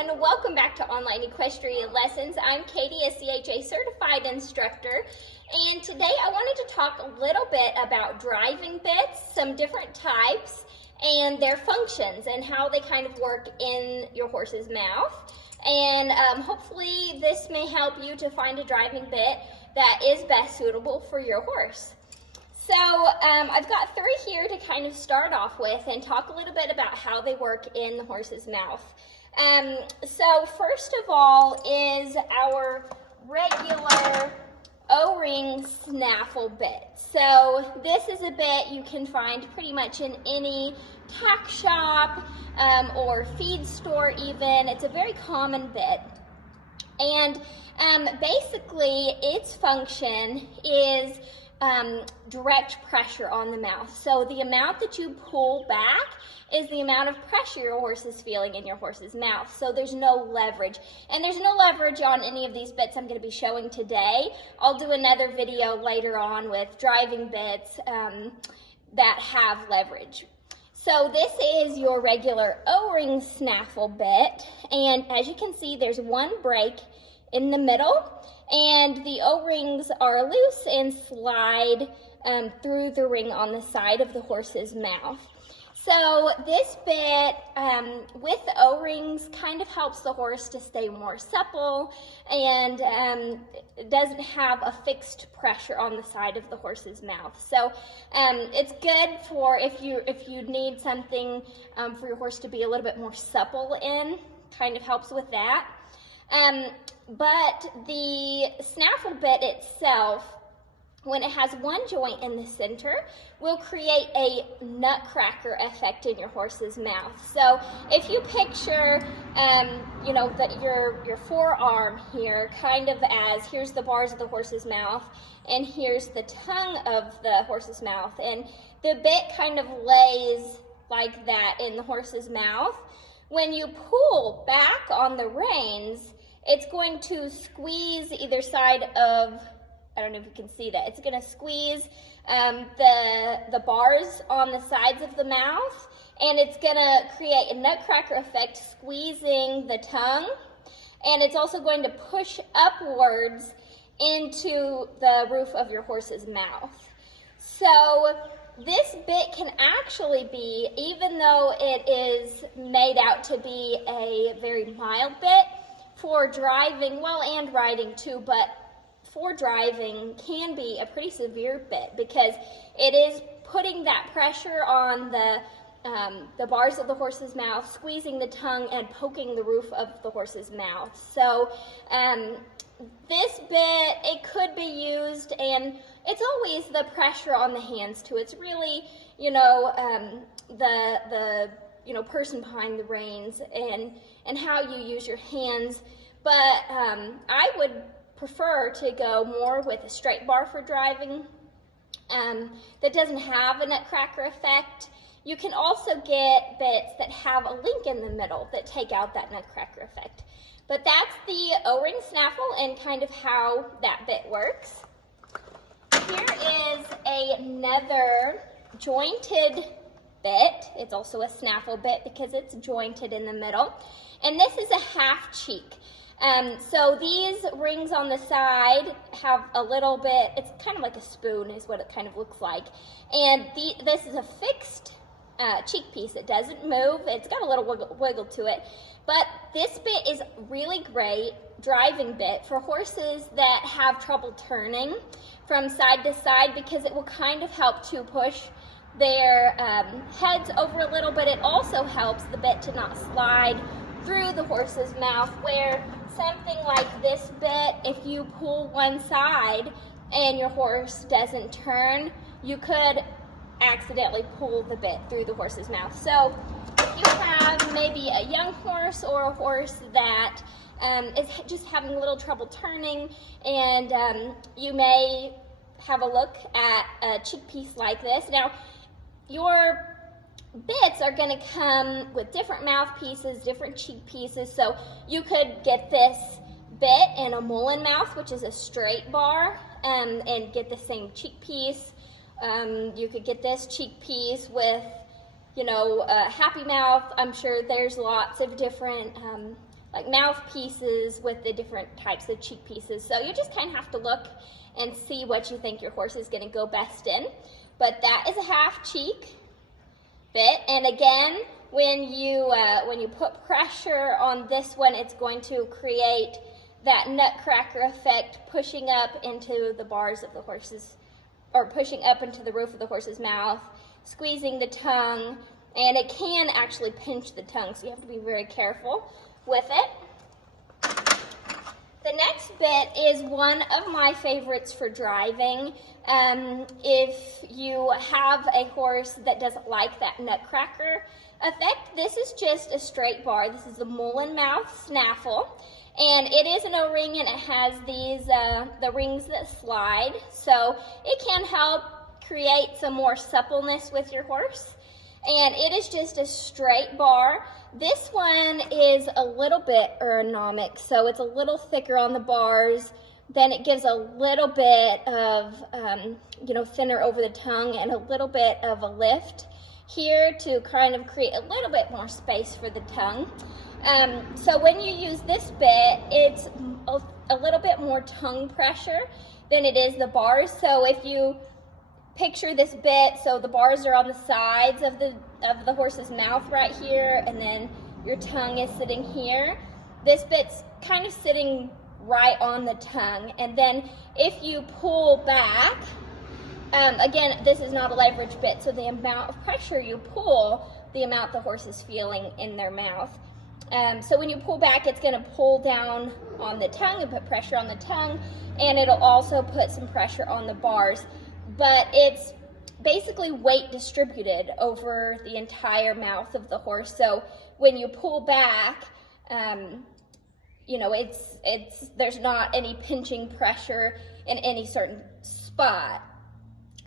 everyone, welcome back to Online Equestrian Lessons. I'm Katie, a CHA certified instructor, and today I wanted to talk a little bit about driving bits, some different types, and their functions and how they kind of work in your horse's mouth. And hopefully this may help you to find a driving bit that is best suitable for your horse. So I've got three here to kind of start off with and talk a little bit about how they work in the horse's mouth. So first of all is our regular O-ring snaffle bit. So this is a bit you can find pretty much in any tack shop or feed store even. It's a very common bit. And basically its function is direct pressure on the mouth. So the amount that you pull back is the amount of pressure your horse is feeling in your horse's mouth. So there's no leverage. And there's no leverage on any of these bits I'm going to be showing today. I'll do another video later on with driving bits that have leverage. So this is your regular O-ring snaffle bit. And as you can see, there's one break in the middle, and the O-rings are loose and slide through the ring on the side of the horse's mouth. So this bit with the O-rings kind of helps the horse to stay more supple and doesn't have a fixed pressure on the side of the horse's mouth. So it's good for if you need something for your horse to be a little bit more supple in, kind of helps with that. But the snaffle bit itself, when it has one joint in the center, will create a nutcracker effect in your horse's mouth. So if you picture, your forearm here, kind of as here's the bars of the horse's mouth, and here's the tongue of the horse's mouth, and the bit kind of lays like that in the horse's mouth. When you pull back on the reins, it's going to squeeze either side of, I don't know if you can see that, it's going to squeeze the bars on the sides of the mouth, and it's going to create a nutcracker effect squeezing the tongue, and it's also going to push upwards into the roof of your horse's mouth. So this bit can actually be, even though it is made out to be a very mild bit, for driving, well, and riding too, but for driving can be a pretty severe bit because it is putting that pressure on the bars of the horse's mouth, squeezing the tongue and poking the roof of the horse's mouth. So this bit, it could be used, and it's always the pressure on the hands too. It's really, the person behind the reins and how you use your hands. But I would prefer to go more with a straight bar for driving that doesn't have a nutcracker effect. You can also get bits that have a link in the middle that take out that nutcracker effect. But that's the O-ring snaffle and kind of how that bit works. Here is another jointed bit. It's also a snaffle bit because it's jointed in the middle. And this is a half cheek. So these rings on the side have a little bit, it's kind of like a spoon is what it kind of looks like. And this is a fixed cheek piece. It doesn't move. It's got a little wiggle to it. But this bit is really great driving bit for horses that have trouble turning from side to side because it will kind of help to push their heads over a little, but it also helps the bit to not slide through the horse's mouth, where something like this bit, if you pull one side and your horse doesn't turn, you could accidentally pull the bit through the horse's mouth. So if you have maybe a young horse or a horse that is just having a little trouble turning, and you may have a look at a cheek piece like this. Now, your bits are going to come with different mouthpieces, different cheek pieces, so you could get this bit in a mullen mouth, which is a straight bar, and get the same cheek piece. You could get this cheek piece with, a happy mouth. I'm sure there's lots of different like mouthpieces with the different types of cheek pieces. So you just kind of have to look and see what you think your horse is going to go best in. But that is a half cheek bit, and again, when you put pressure on this one, it's going to create that nutcracker effect, pushing up into the bars of the horse's, or pushing up into the roof of the horse's mouth, squeezing the tongue, and it can actually pinch the tongue, so you have to be very careful with it. The next bit is one of my favorites for driving. If you have a horse that doesn't like that nutcracker effect, this is just a straight bar. This is the Mullen Mouth Snaffle, and it is an O-ring, and it has these the rings that slide, so it can help create some more suppleness with your horse. And it is just a straight bar. This one is a little bit ergonomic, so it's a little thicker on the bars. Then it gives a little bit of, thinner over the tongue and a little bit of a lift here to kind of create a little bit more space for the tongue. So when you use this bit, it's a little bit more tongue pressure than it is the bars. So if you picture this bit, so the bars are on the sides of the horse's mouth right here, and then your tongue is sitting here. This bit's kind of sitting right on the tongue, and then if you pull back, again, this is not a leverage bit, so the amount of pressure you pull, the amount the horse is feeling in their mouth. So when you pull back, it's going to pull down on the tongue and put pressure on the tongue, and it'll also put some pressure on the bars. But it's basically weight distributed over the entire mouth of the horse. So when you pull back, there's not any pinching pressure in any certain spot.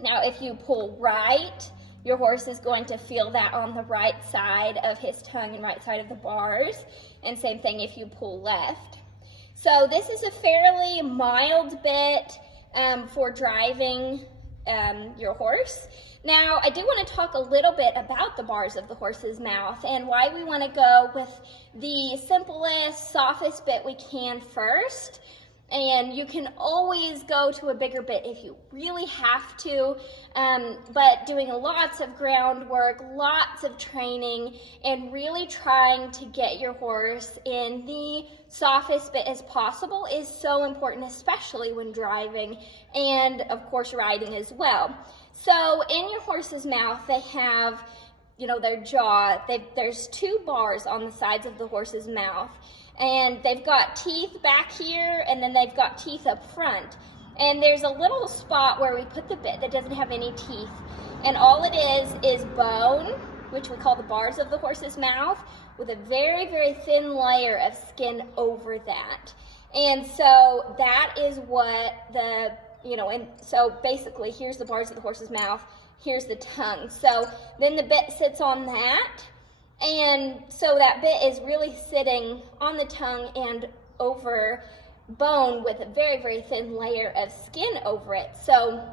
Now, if you pull right, your horse is going to feel that on the right side of his tongue and right side of the bars. And same thing if you pull left. So this is a fairly mild bit for driving your horse. Now, I do want to talk a little bit about the bars of the horse's mouth and why we want to go with the simplest, softest bit we can first. And you can always go to a bigger bit if you really have to, but doing lots of groundwork, lots of training, and really trying to get your horse in the softest bit as possible is so important, especially when driving and, of course, riding as well. So in your horse's mouth, they have, their jaw. There's 2 bars on the sides of the horse's mouth. And they've got teeth back here, and then they've got teeth up front. And there's a little spot where we put the bit that doesn't have any teeth. And all it is bone, which we call the bars of the horse's mouth, with a very, very thin layer of skin over that. And so that is what and so basically here's the bars of the horse's mouth, here's the tongue. So then the bit sits on that. And so that bit is really sitting on the tongue and over bone with a very, very thin layer of skin over it. So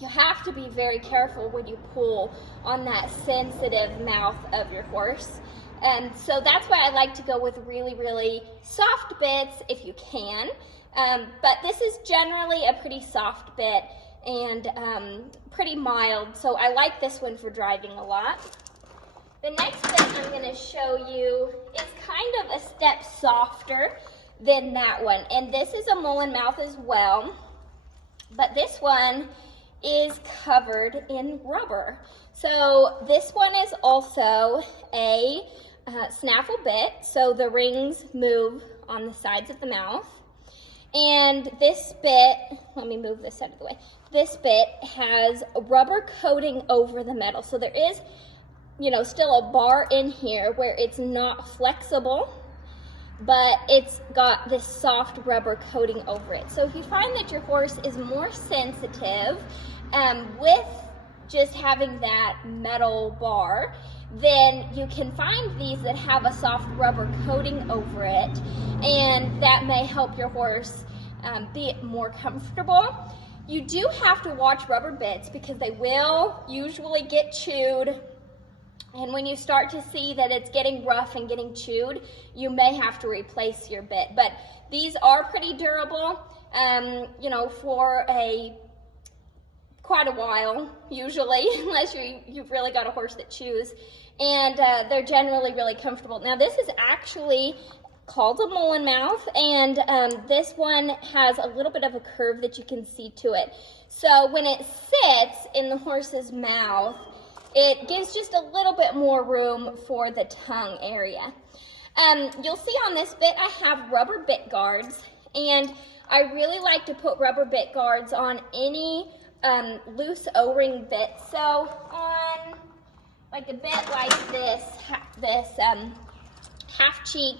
you have to be very careful when you pull on that sensitive mouth of your horse. And so that's why I like to go with really, really soft bits if you can. But this is generally a pretty soft bit and pretty mild. So I like this one for driving a lot. The next bit I'm going to show you is kind of a step softer than that one. And this is a Mullen Mouth as well, but this one is covered in rubber. So this one is also a snaffle bit, so the rings move on the sides of the mouth. And this bit, let me move this out of the way, this bit has a rubber coating over the metal. So there is still a bar in here where it's not flexible, but it's got this soft rubber coating over it. So if you find that your horse is more sensitive with just having that metal bar, then you can find these that have a soft rubber coating over it, and that may help your horse be more comfortable. You do have to watch rubber bits because they will usually get chewed And when you start to see that it's getting rough and getting chewed, you may have to replace your bit. But these are pretty durable, you know, for quite a while, usually, unless you've really got a horse that chews. And they're generally really comfortable. Now this is actually called a mullen mouth, and this one has a little bit of a curve that you can see to it. So when it sits in the horse's mouth, it gives just a little bit more room for the tongue area. You'll see on this bit I have rubber bit guards, and I really like to put rubber bit guards on any loose O-ring bit. So on like a bit like this half cheek,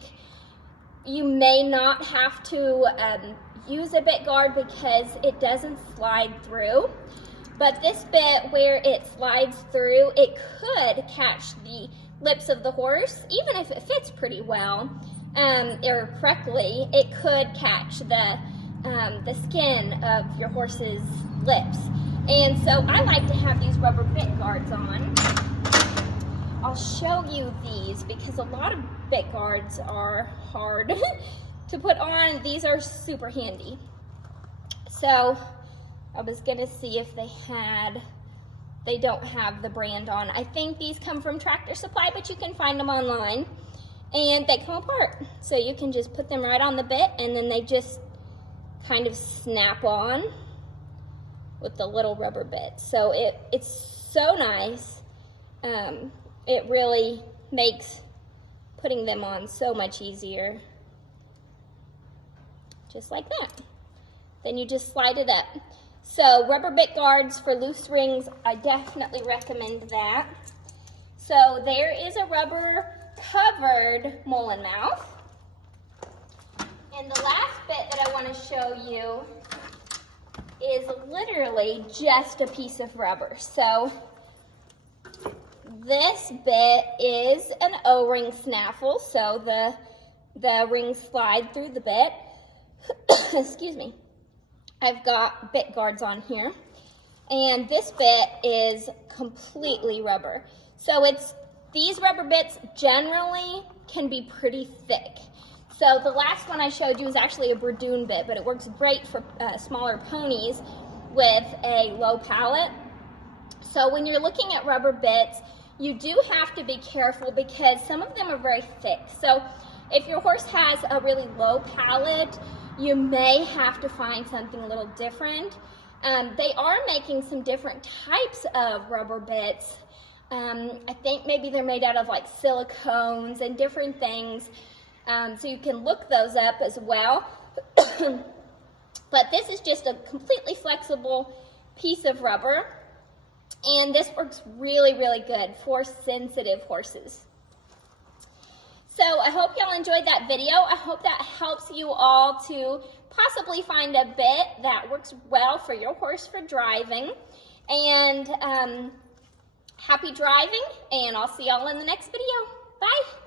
you may not have to use a bit guard because it doesn't slide through. But this bit where it slides through, it could catch the lips of the horse. Even if it fits pretty well or correctly, it could catch the skin of your horse's lips. And so I like to have these rubber bit guards on. I'll show you these because a lot of bit guards are hard to put on. These are super handy. So I was gonna see if they don't have the brand on. I think these come from Tractor Supply, but you can find them online. And they come apart. So you can just put them right on the bit, and then they just kind of snap on with the little rubber bit. So it's so nice. It really makes putting them on so much easier. Just like that. Then you just slide it up. So rubber bit guards for loose rings, I definitely recommend that. So there is a rubber covered mullen mouth. And the last bit that I want to show you is literally just a piece of rubber. So this bit is an O-ring snaffle, so the rings slide through the bit. Excuse me. I've got bit guards on here, and this bit is completely rubber. So these rubber bits generally can be pretty thick. So the last one I showed you is actually a Bradoon bit, but it works great for smaller ponies with a low palate. So when you're looking at rubber bits, you do have to be careful because some of them are very thick. So if your horse has a really low palate, you may have to find something a little different. They are making some different types of rubber bits. I think maybe they're made out of like silicones and different things. So you can look those up as well. But this is just a completely flexible piece of rubber. And this works really, really good for sensitive horses. So I hope y'all enjoyed that video. I hope that helps you all to possibly find a bit that works well for your horse for driving. And happy driving, and I'll see y'all in the next video. Bye.